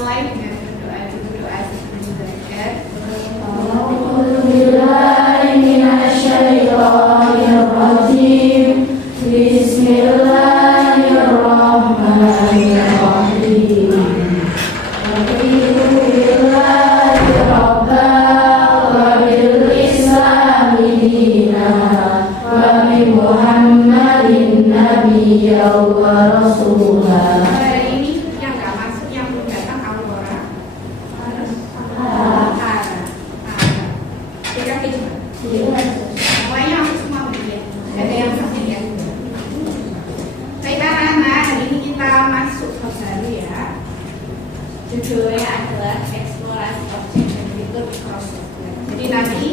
mulai dengan berdoa dulu, doa sebelum belajar. A'udzubillahiminasyaitonirrajim. Bismillahirrahmanirrahim. Raditu billahi rabban wa bil islami dinan wa bi Muhammadin nabiyyan wa rasulah. Hari ini yang nggak masuk, yang belum datang Aurora. Semuanya masuk semua begini. Ada yang masih ya. Baik anak-anak, hari ini kita masuk ke baru ya. Judulnya adalah eksplorasi objek dan fitur Microsoft Word. Jadi nanti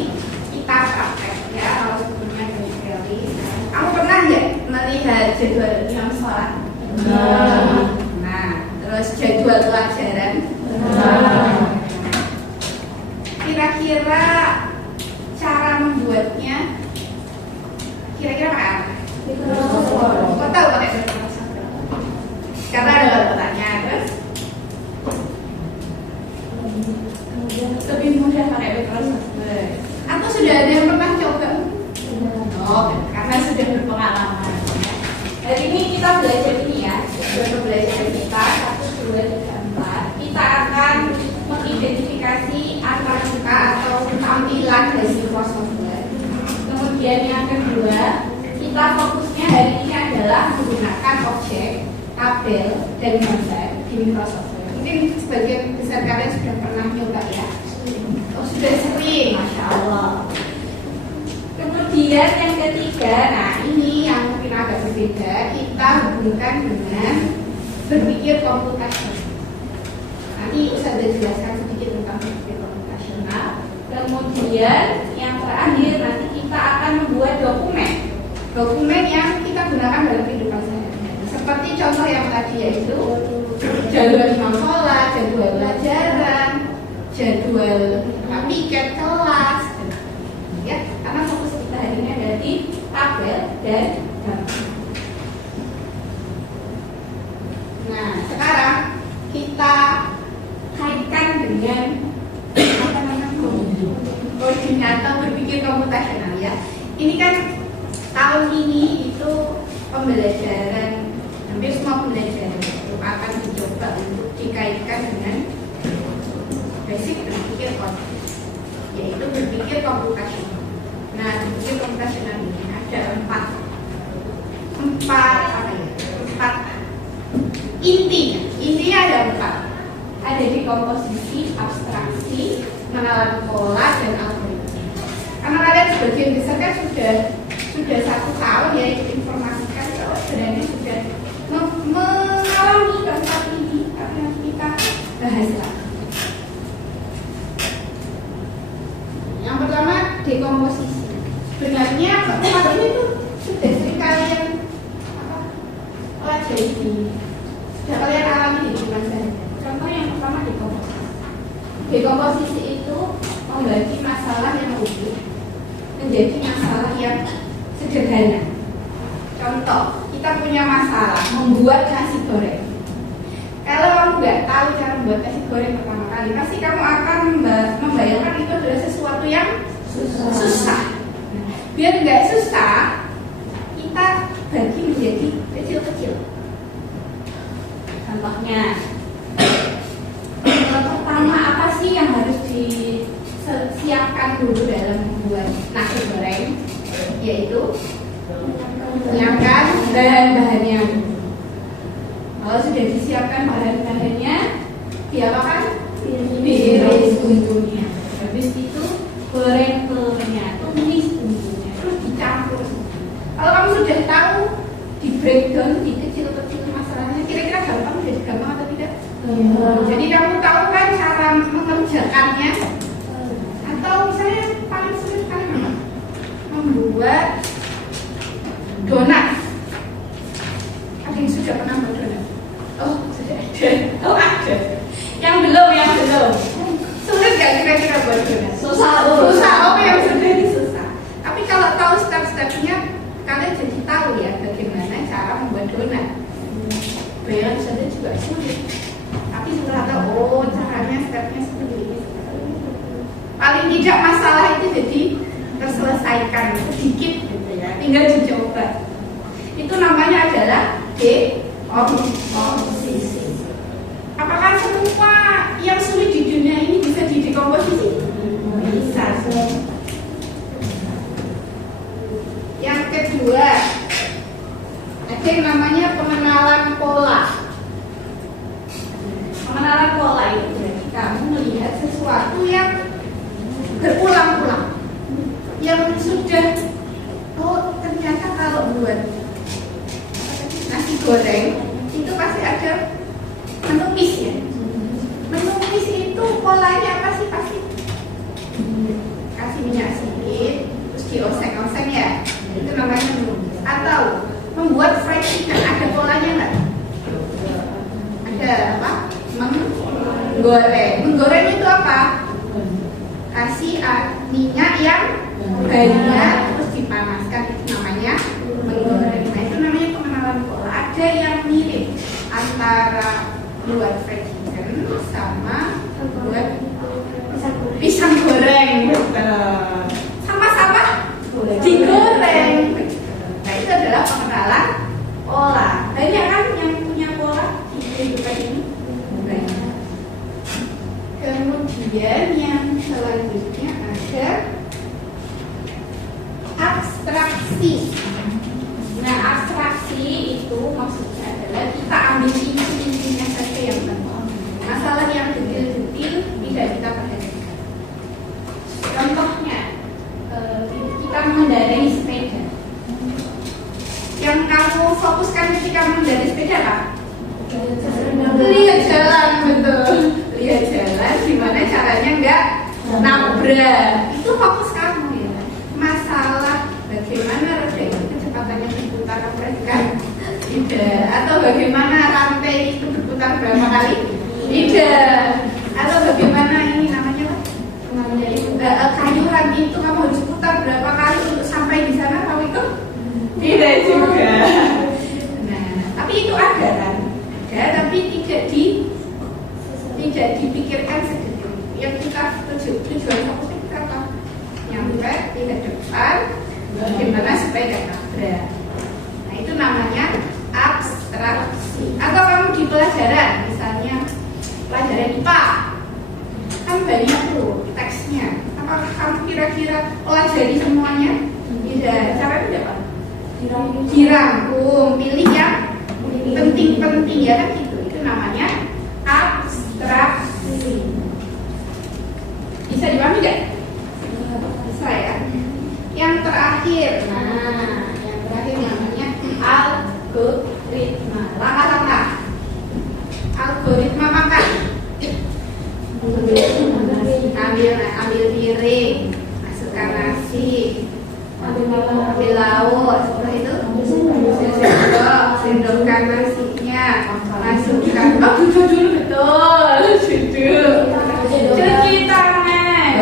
kita praktek ya, kalau sebelumnya dari teori. Kamu pernah nggak melihat jadwal yang sholat? Nah, terus jadwal pelajaran. Kira-kira cara membuatnya, kira-kira pakai apa? Kau tahu pakai Microsoft? Karena ada pertanyaan terus. Lebih mudah pakai Microsoft Word. Atau sudah ada yang pernah coba? Oh, karena sudah berpengalaman. Hari ini kita belajar ini ya, pembelajaran kita 1, 2, 3, 4. Kita akan mengidentifikasi angka-angka atau tampilan dari Microsoft Word. Kemudian yang kedua, kita fokusnya hari ini adalah menggunakan objek, tabel, dan gambar di Microsoft Word. Mungkin sebagian besar kalian sudah pernah nyoba ya. Oh, sudah sering, Masya Allah. Kemudian yang ketiga, nah ini yang mungkin agak berbeda, kita hubungkan dengan berpikir komputasional. Nanti Ustazah jelaskan sedikit tentang berpikir komputasional. Kemudian yang terakhir, nanti kita akan membuat dokumen yang kita gunakan dalam kehidupan sehari-hari. Seperti contoh yang tadi yaitu jadwal imam sholat, jadwal pelajaran, jadwal piket kelas, ya, karena fokus kita hari ini ada di tabel dan gambar. Nah, sekarang kita kaitkan dengan apa namanya koordinator berpikir komputasional ya. Ini kan tahun ini itu pembelajaran, hampir semua pembelajaran itu akan dicoba untuk dikaitkan dengan basic berpikir yaitu berpikir komputasional. Nah, berpikir komputasional ini ada empat intinya ada 4. Ada di komposisi, abstraksi, mengenal pola, dan algoritma. Karena kalian sebagian besar kan sudah 1 tahun ya ikut informasikan, kalau sebenarnya sudah mengalami keempat ini, karena kita bahas lagi. Yang pertama dekomposisi. Sebenarnya tempat ini tuh sudah sering kalian pelajari, sudah kalian alami di kehidupan sehari-hari. Contoh yang pertama dekomposisi. Dekomposisi itu membagi masalah yang rumit menjadi masalah yang sederhana. Contoh, kita punya masalah membuat nasi goreng. Kalau kamu nggak tahu cara membuat nasi goreng pertama kali, pasti kamu akan membayangkan itu adalah sesuatu yang susah. Biar nggak susah, kita bagi menjadi kecil-kecil. Contohnya, pertama apa sih yang harus disiapkan dulu dalam membuat nasi goreng? Yaitu menyiapkan bahan-bahannya. Kalau sudah disiapkan bahan-bahannya, diapakan? Diiris bumbunya. Habis itu goreng telurnya, tumis bumbunya, terus dicampur. Kalau kamu sudah tahu di breakdown di kecil-kecil masalahnya, kira-kira gampang, jadi gampang atau tidak? Jadi kamu tahu kan cara mengerjakannya? Atau misalnya paling sulit kan membuat donat. Ada yang sudah pernah membuat donat? Oh, sudah ada. Oh, ada. Yang belum. Sulit gak kira-kira buat donat? Susah. Oh, yang sudah ini susah. Tapi kalau tahu step-stepnya, kalian jadi tahu ya bagaimana cara membuat donat. Bayangan saja juga sulit. Tapi setelah tahu, oh tidak masalah itu jadi terselesaikan sedikit gitu ya, tinggal dicoba. Itu namanya adalah dekomposisi. Apakah semua yang sulit di dunia ini bisa didekomposisi? Bisa. Yang kedua, ada yang namanya pengenalan pola. Pengenalan pola itu berarti kamu melihat sesuatu yang berulang-ulang, yang sudah, oh ternyata kalau buat nasi goreng itu pasti ada menumis ya. Menumis itu polanya apa sih? Pasti kasih minyak sedikit, terus dioseng-oseng ya, itu namanya menumis. Atau membuat fried chicken, ada polanya nggak? Ada apa? Menggoreng. Menggoreng itu apa? Kasih minyak yang banyak terus dipanaskan, itu namanya menggoreng. Nah itu namanya pengenalan pola. Ada yang mirip antara buat fried chicken sama buat pisang goreng. Sama-sama digoreng. Nah itu adalah pengenalan pola. Banyak kan yang punya pola di kehidupan ini? Banyak. Kemudian yang selanjutnya ada abstraksi. Nah abstraksi itu maksudnya adalah kita ambil inti-intinya saja yang penting. Masalah yang detail-detail tidak kita perhatikan. Contohnya kita mengendarai sepeda. Yang kamu fokuskan ketika mengendarai sepeda apa? Lihat jalan, betul. Lihat jalan gimana caranya nggak nabrak. Itu fokus kamu ya. Masalah bagaimana roda itu kecepatannya berputar kan? Tidak. Atau bagaimana rantai itu berputar berapa kali? Tidak. Atau bagaimana ini namanya kayuran itu kamu harus putar berapa kali untuk sampai di sana, kamu itu? Tidak juga. Nah, tapi itu ada kan? Ada, tapi tidak dipikirkan sedetail. Yang kita tujuan fokusnya kita apa? Nyampe di depan, bagaimana supaya tidak nabrak. Nah itu namanya abstraksi. Atau kamu di pelajaran, misalnya pelajaran IPA, kan banyak tuh teksnya. Apakah kamu kira-kira pelajari semuanya? Tidak. Caranya tidak apa? Dirangkum, pilih yang penting-penting ya kan gitu. Itu namanya abstraksi. Bisa dipahami nggak? Bisa ya. Yang terakhir, yang terakhir namanya algoritma. Langkah-langkah. Algoritma makan. Ambil piring, masukkan nasi, ambil lauk, setelah itu sendokkan nasinya, masukkan. Oh duduk dulu, betul, duduk. Cuci tangan.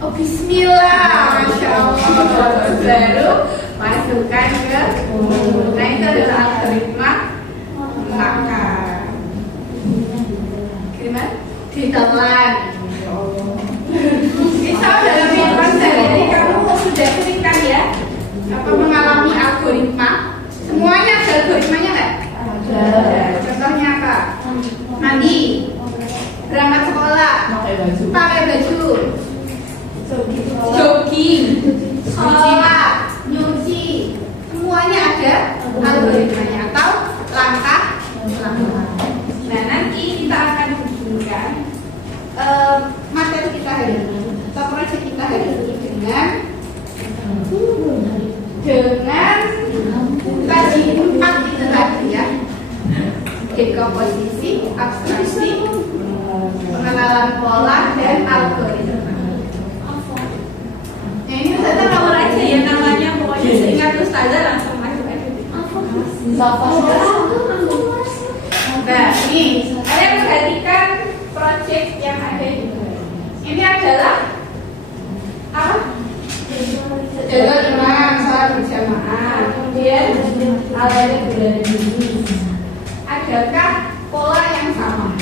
Oh bismillah, masya Allah. Baru masukkan ke mulut. Nah itu adalah algoritma makan. Gimana? Ditelan. Misal dalam kehidupan sehari-hari kamu sudah sering kan ya mengalami algoritma. Semuanya ada algoritmanya nggak? Ada. Contohnya apa? Mandi, berangkat sekolah, pakai baju, jogging, sholat, nyuci, semuanya ada algoritmanya atau langkah. Nah nanti kita akan hubungkan materi kita hari ini atau proyek kita hari ini dengan tadi 4 itu tadi ya, dekomposisi, abstraksi, pengenalan pola dan algoritma. Nah ini Ustazah nomor aja ya namanya, pokoknya seingat Ustazah langsung masuk aja. Nah ini kalian perhatikan proyek yang ada ini adalah apa? Jadwal imam sholat berjamaah. Kemudian ada bulan ini. Adakah pola yang sama?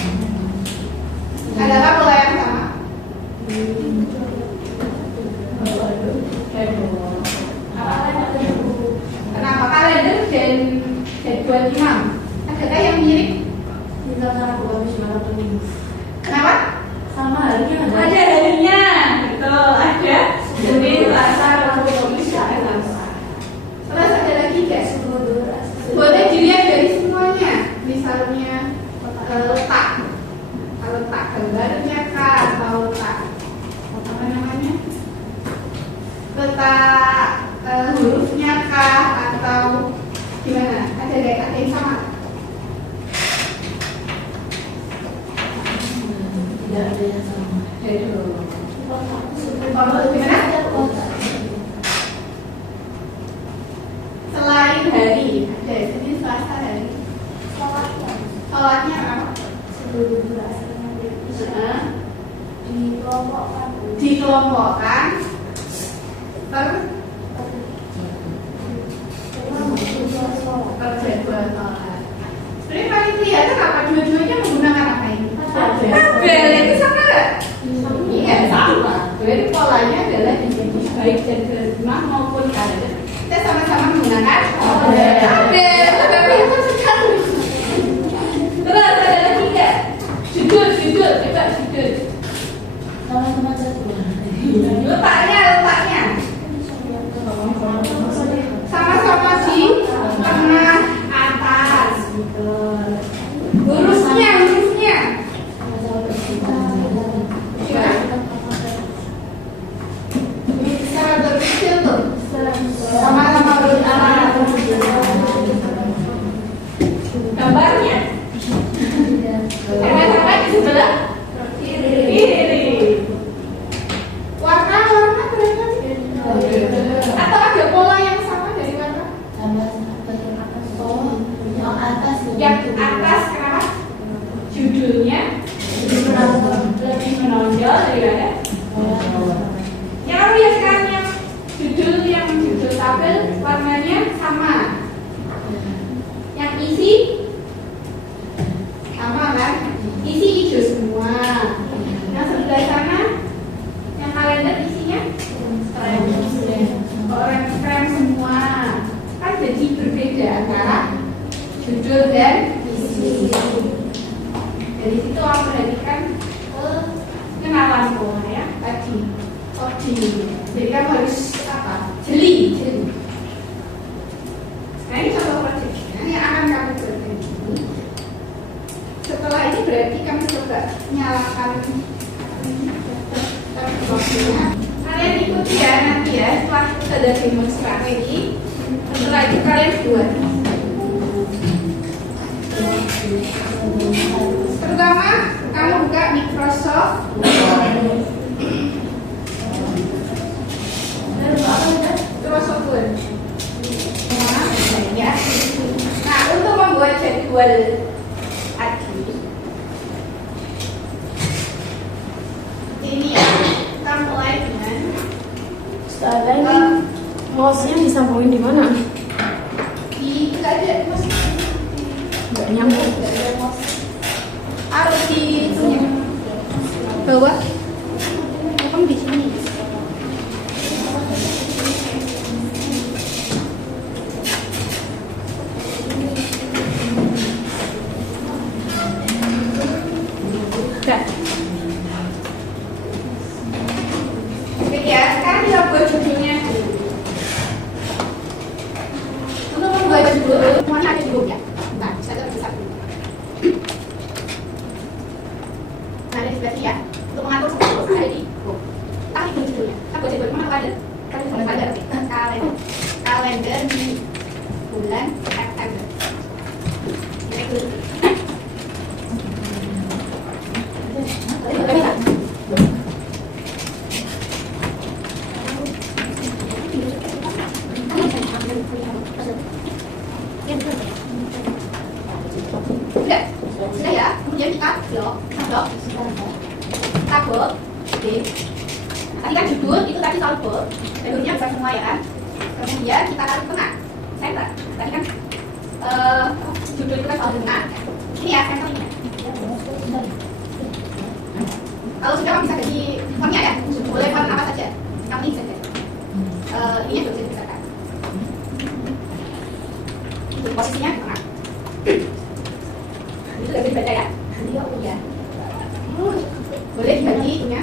adalah pola yang sama. Kenapa kalender dan jadwal imam? Adakah yang mirip? Kenapa? Sama harinya Ada harinya, betul. Ada Senin, Selasa, Rabu, Kamis, Selasa. Terus ada lagi guys. Boleh dilihat dari semuanya. Misalnya letak, letak gambarnya kah atau letak apa namanya? Letak hurufnya kah atau gimana? Ada yang sama? tidak ada yang sama. Kalau gimana? Selain hari, ada Senin, Selasa, hari. Sholatnya apa? Dikelompokkan. Terus terjadwal sholat. Sebenarnya panitia itu kenapa dua-duanya menggunakan apa ini? Tabel itu sama nggak? Iya sama. Jadi polanya adalah di sini baik jadwal maupun kalender. Kita sama-sama menggunakan tabel. Tapi itu sekali. Terus ada lagi nggak? Judul, coba judul. Sama-sama jadwal. Letaknya. Sama-sama di tengah atas. Hurufnya. Secara berkecil tuh. Sama-sama berarah. Gambarnya. Sama-sama di sebelah kiri. Warna berapa sih? Atau ada pola yang sama dari warna? Yang atas kenapa? Judulnya lebih menonjol daripada yang lalu ya sekarang yang judul tabel warnanya sama. Yang isi sama kan? Isi hijau semua. Yang sebelah sana yang kalender isinya krem semua. Kan jadi berbeda antara judul dan isi. Dari situ aku perhatikan kenalan pola ya tadi. Jadi kamu harus apa? Jeli. Nah ini contoh proyeknya yang akan kamu kerjakan. Setelah ini berarti kamu coba nyalakan waktunya. Kalian ikuti ya nanti ya setelah ada demonstrasi ini. Setelah itu kalian buat. Pertama, kamu buka Microsoft. Microsoft Word. Ya. Nah, untuk membuat jadwal tadi, ini ya, kita mulai dengan mouse-nya disambungin di mana? di nggak ada mouse. Nggak nyambung. Harus di bawah. Kamu di sini. Udah. Oke ya, sekarang kita buat judulnya. Untuk membuat judul, semuanya ada judulnya. Nah, saya bisa satu. Nah, dari sebelah sini ya, untuk mengatur semua ada di kita ikut judulnya. Kita buat judul mana ada? Kita bisa kalender, kalender di bulan September. Ini dulu. Sudah ya, kemudian kita blok, tabel, oke. Tadi kan judul itu tadi soal bol, judulnya bisa semua ya kan. Kemudian kita taruh tengah, center. Tadi kan judul itu kan soal tengah. Ini ya center ini. Itu gak bisa dibaca ya? Iya. Boleh dibagi itunya.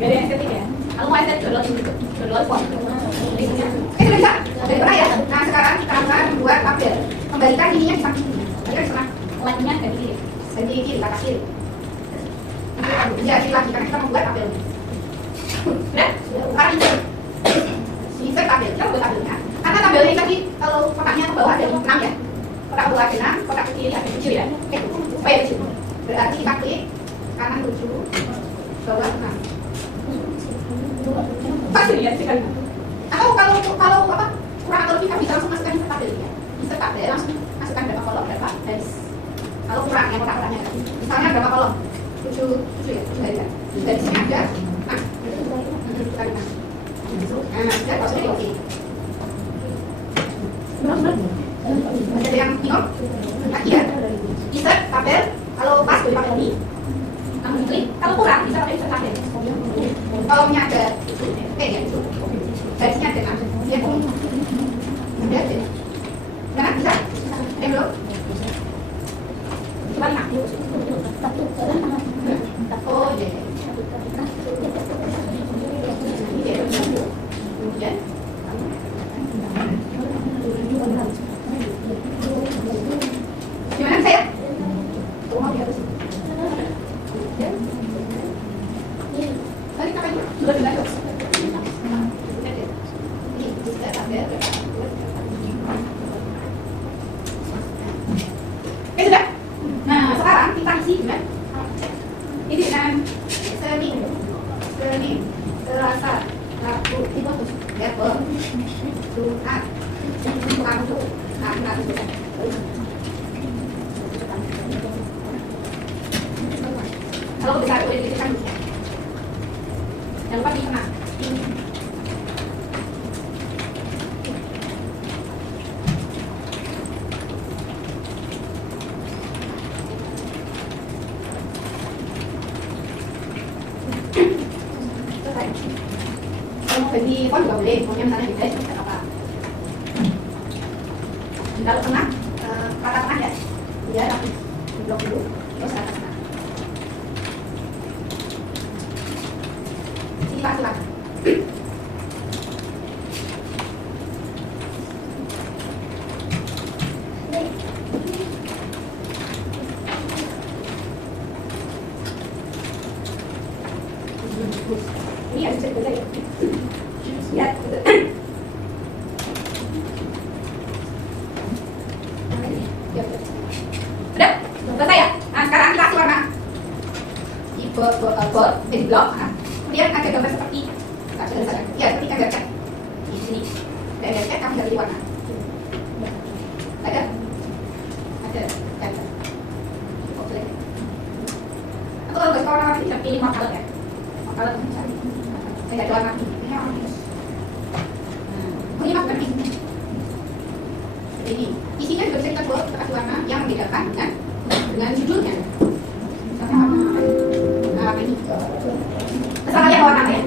Gak ada yang estetik ya? Kalau mau estetik download form. Sudah bisa? Sudah pernah ya? Nah sekarang kita akan buat tabel. Kembalikan ininya di samping kiri. Tadi kan pernah like-nya ganti kiri. Ganti kiri, kata kiri. Ya, kiri lagi karena kita membuat tabel. Sudah? Sekarang insert tabel. Kita buat tabelnya. Karena tabelnya tadi kalau kotaknya ke bawah ada 6 ya. Kotak ke bawah ada 6, kotak ke kiri ada 7 ya. Supaya 7. Berarti kita klik kanan 7, bawah 6. Pasti ya sekali. Atau kalau apa kurang atau lebih kan bisa langsung masukkan insert tabel ya. Insert tabel langsung masukkan berapa kolom berapa baris. Kalau kurang yang kotak-kotaknya tadi. Misalnya berapa kolom? 7 ya, 7 baris. Dari sini ada. Nah, kita lihat. Nah, sudah kalau sudah oke. Ada yang minum lagi ya. Insert tabel kalau pas boleh pakai ini. Langsung klik. Kalau kurang bisa pakai insert tabel. Kolomnya ada ya itu. Garisnya ada kan? Ya, ada. Karena bisa. Belum. Coba lihat. Oh iya. Ini dia. Kemudian gimana saya? Oh, mau harus. Balik apa ini? Sudah dibantu. Sudah. Nah, sekarang kita isi dengan ini dengan Senin, Selasa, Rabu, Rabu, Jumat, Sabtu, Ahad. Kalau besar boleh dikisahkan ya. Jangan lupa di tengah. Bagi font juga boleh, fontnya misalnya di guys, tidak apa. Kalau tengah, kata tengah ya, dia rapi, di blok dulu, terus kata tengah. Silakan. Ini harus bisa dibaca ya. Ya, sudah selesai ya. Nah sekarang kita kasih warna di blok. Nah, kemudian ada gambar seperti ya seperti gambar cat di sini. Gambar cat kamu pilih warna. Ada. Atau kalau nggak warna bisa pilih warna color ya. Warna color misalnya. Saya ada warna ini. Ini maksudnya ini isinya juga bisa kita buat kasih warna yang membedakan dengan judulnya. Nah, ini terserah kalian warna ya.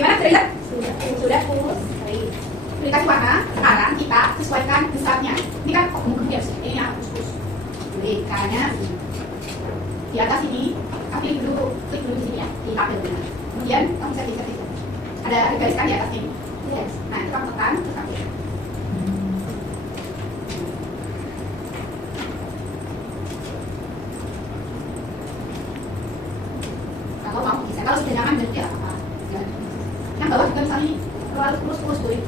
Gimana sudah? Sudah baik. Dikasih warna, sekarang kita sesuaikan besarnya. Ini kan mungkin dia ini yang khusus. Jadi caranya di atas ini, klik dulu di sini ya, di tabel ini. Kemudian kamu bisa geser itu. Ada garis kan di atasnya ini. Yes. Nah itu kamu tekan, terus kamu. Kalau kamu bisa, kalau sudah jangan berarti apa? Yang bawah juga misalnya ini, terlalu kurus tuh ini.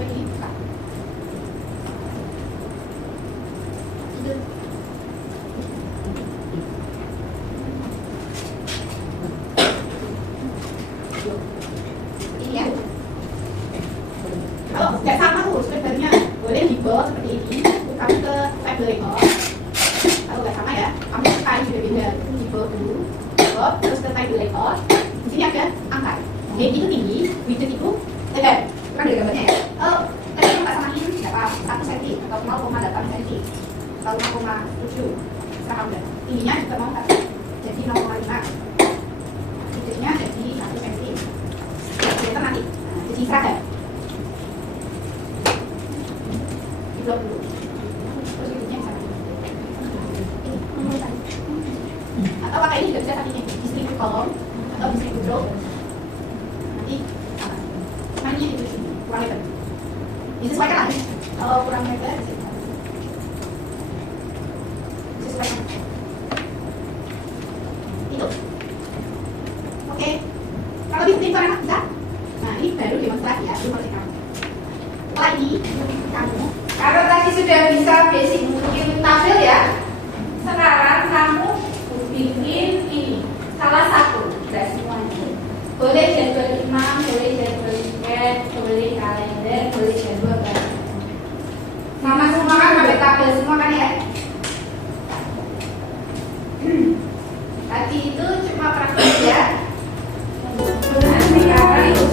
Ini ya. Kalau tidak sama tuh sebenarnya tabel rekor. Kalau nggak sama ya, kamu tekan juga beda. Tipe dulu, terus ke tabel rekor. Di sini ada angka. Height itu tinggi, width itu tegar. Kan dari gambarnya ya. Oh, tapi kamu nggak samain berapa? 1 cm atau 0,8 cm atau 0,7. Sama udah. Tingginya juga mau nggak? Jadi 0,5. Widthnya jadi 1 cm. Kita nanti jadi seragam. Blok dulu. Terus hidupnya sama. Atau pakai ini juga bisa pakai ini. Distribute kolom atau distribute row. Nanti sama. Mainnya itu sini. Kurang lebar. Disesuaikan lah. Kalau kurang lebar disesuaikan. Itu. Oke. Kalau bisa pintar enak bisa. Nah ini baru demonstrasi ya. Belum harus kamu. Setelah ini kamu. Kalau tadi sudah bisa basic bikin tabel ya, sekarang kamu bikin ini salah satu, tidak semuanya. Boleh jadwal imam, boleh jadwal weekend, boleh kalender, boleh jadwal baru. Sama semua kan pakai tabel semua kan ya? Tadi itu cuma praktek ya. Sekarang itu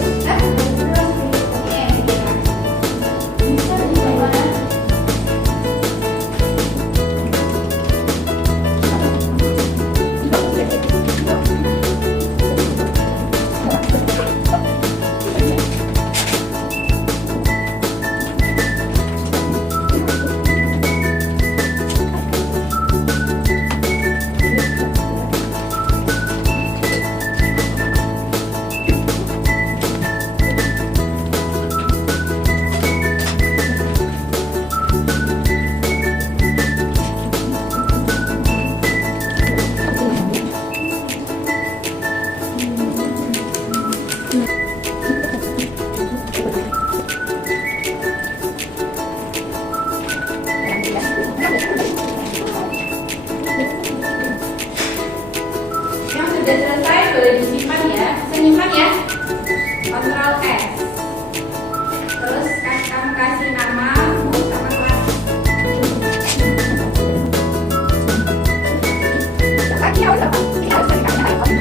sudah selesai boleh disimpan ya, simpan ya. Ctrl S. Terus kamu kasih nama sama kelas. Lagi harus apa? Ini harus dikasih icon.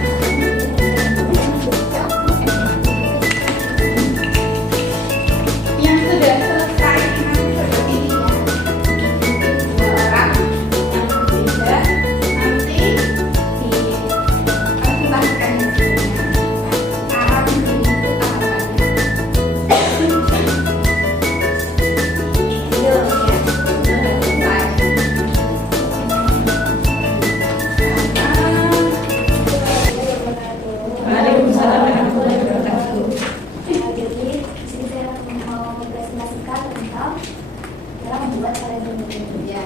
Yang sudah selesai seperti ini ya. 2 orang yang berbeda nanti tambahkan di sini. Arah ini itu tahapannya. Itu ya, sudah selesai. Waalaikumsalam warahmatullahi wabarakatuh. Jadi di sini saya mau mempresentasikan tentang cara membuat kalender minggu. Ya.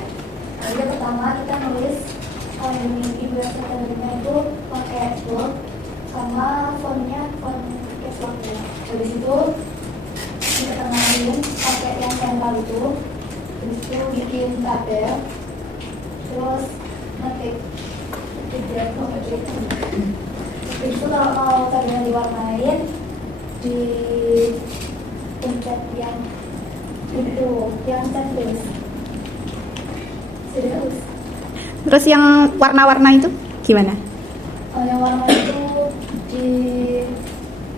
Yang pertama kita nulis kalender minggu kalendernya itu pakai bold sama fontnya font caps lock ya. Habis itu kita tengahin pakai yang sentral itu. Habis itu bikin tabel. Terus ngetik graf. Habis itu kalau mau tabelnya diwarnain di pencet yang itu yang checklist serius. Terus yang warna-warna itu gimana? Yang warna itu di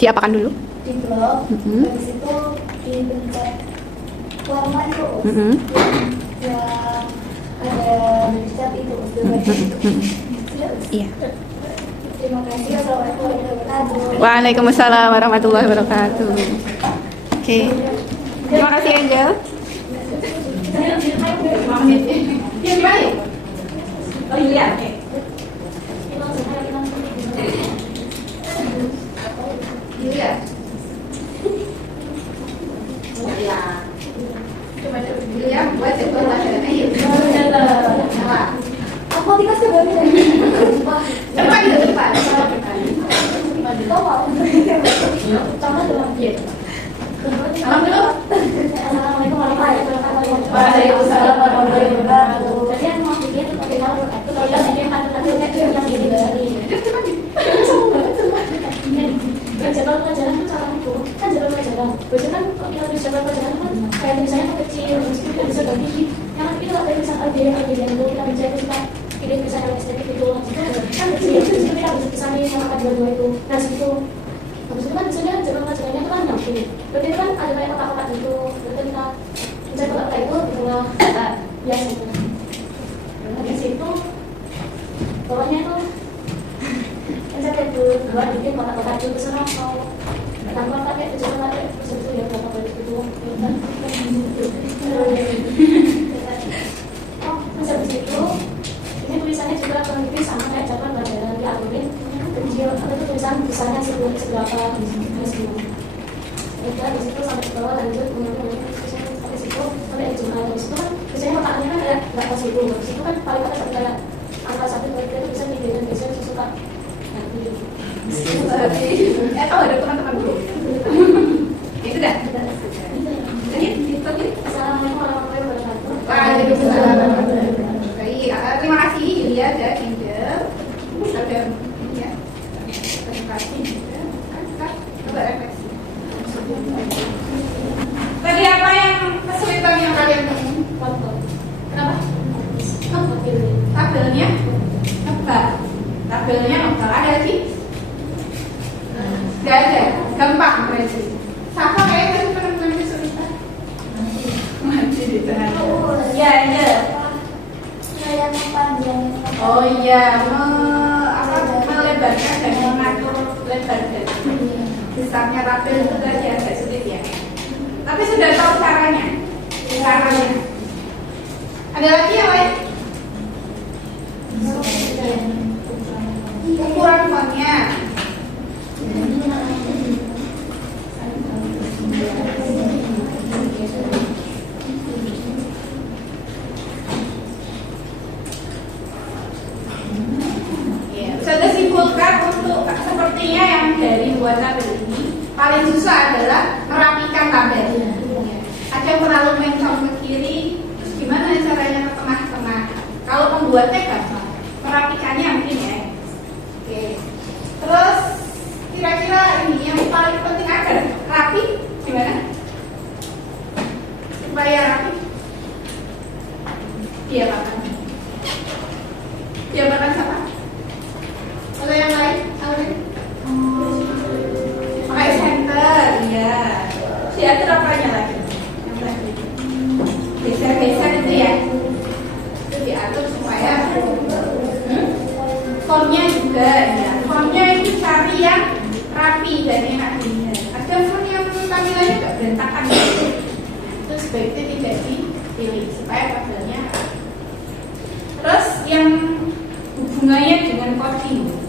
Diapakan dulu? di blok. Mhm. Habis itu dipencet warna itu yang ada cat itu serius. Iya. Terima kasih. Assalamualaikum warahmatullahi wabarakatuh. Waalaikumsalam warahmatullahi wabarakatuh. Oke. Terima kasih Angel. Oh iya. Iya. Iya. Coba dulu ya, buat jadwal latihan. Ayo. Aku dikasih baru Cepat itu cepat. sama dengan Salam dulu. Assalamualaikum warahmatullahi wabarakatuh. Waalaikumsalam warahmatullahi wabarakatuh. perbedaan itu kita bisa itu suka ide bisa ada estetik itu kan itu kita bisa pisahnya sama dua-dua itu. Nah situ habis itu kan biasanya jawabannya itu kan nyampe. Berarti itu kan ada kayak kotak-kotak gitu. Berarti kita mencari kotak itu di tengah biasa itu. Di situ bawahnya itu mencari itu buat bikin kotak-kotak itu terserah mau tanpa pakai tujuan pakai terus itu ya kotak-kotak itu kan. Oh, terus habis itu ini tulisannya juga peneliti sama kayak jawaban pelajaran di algoritma kecil atau tulisan misalnya seberapa di sini. Kita di situ sampai ke bawah lanjut sampai situ sampai ujung di situ kan biasanya kotaknya kan kayak nggak pas itu. Di situ kan paling atas kayak angka satu itu bisa dibilang biasanya suka. Oh ada teman-teman dulu. Itu dah. Assalamualaikum warahmatullahi wabarakatuh. Waalaikumsalam. Baik, terima kasih Julia dan Angel. Ada ya. Terima kasih juga. Kita coba refleksi. Tadi apa yang kesulitan yang kalian temui? Kenapa? Tabelnya apa? Tabelnya apa? Ada sih? Gak ada. Gampang berarti. Siapa kayak tadi teman-teman kesulitan? Masih di tengah. Ya, ya. Saya memanjang. Oh iya, melebarkan dan mengatur lebar dan besarnya tabel itu tadi agak sulit ya. Tapi sudah tahu caranya. Caranya. Ada lagi yang lain? Ukuran fontnya. Sudah simpulkan untuk sepertinya yang dari dua tabel ini paling susah adalah merapikan tabel. Ada yang terlalu mencong ke kiri, terus gimana caranya ke tengah-tengah? Kalau membuatnya gampang, merapikannya mungkin ya. Oke. Terus kira-kira ini yang paling penting agar rapi gimana? Supaya rapi, diapakan? Diapakan siapa? Kalau yang lain, pakai center, iya. Diatur apanya lagi? Yang tadi, geser-geser itu ya. Itu diatur supaya fontnya juga, ya. Fontnya itu cari yang rapi dan enak dilihat. Ada font yang tampilannya agak berantakan, itu sebaiknya tidak dipilih supaya tabelnya. Terus yang hubungannya dengan coding.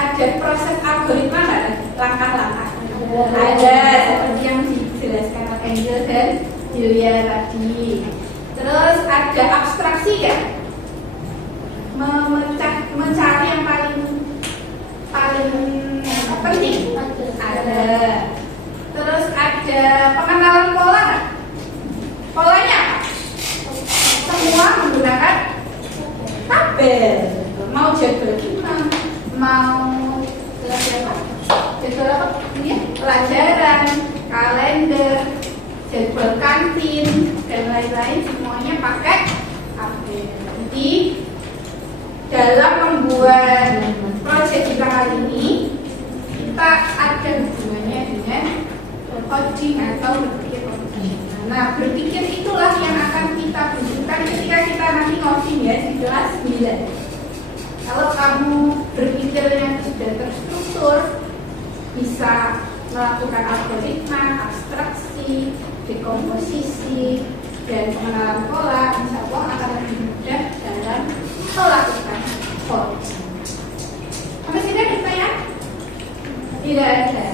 Ada proses algoritma nggak? Langkah-langkah ada seperti yang dijelaskan oleh Angel dan Julia tadi. Terus ada abstraksi ya, mencari yang paling penting ada. Terus ada pengenalan pola nggak? Polanya apa? Semua menggunakan tabel. Mau jadwal gimana? Mau jadwal apa? Ya, pelajaran, kalender, jadwal kantin dan lain-lain semuanya pakai tabel. Jadi dalam membuat proyek kita kali ini kita ada hubungannya dengan coding atau berpikir komputasional. Nah, berpikir itulah yang akan kita butuhkan ketika kita nanti coding ya di kelas 9. Kalau kamu berpikirnya sudah terstruktur, bisa melakukan algoritma, abstraksi, dekomposisi, dan pengenalan pola, insya Allah akan lebih mudah dalam melakukan coding. Sampai sini ada pertanyaan? Tidak ada.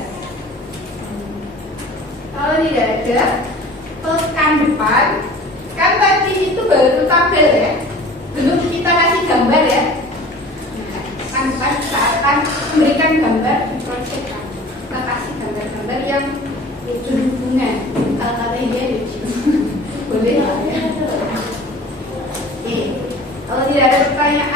Kalau tidak ada, pekan depan, kan tadi itu baru tabel ya, belum kita kasih gambar ya. Kita akan memberikan gambar di proyek kami. Kita kasih gambar-gambar yang berhubungan. Kata-kata dia lucu. Boleh lah ya. Oke. Kalau tidak ada pertanyaan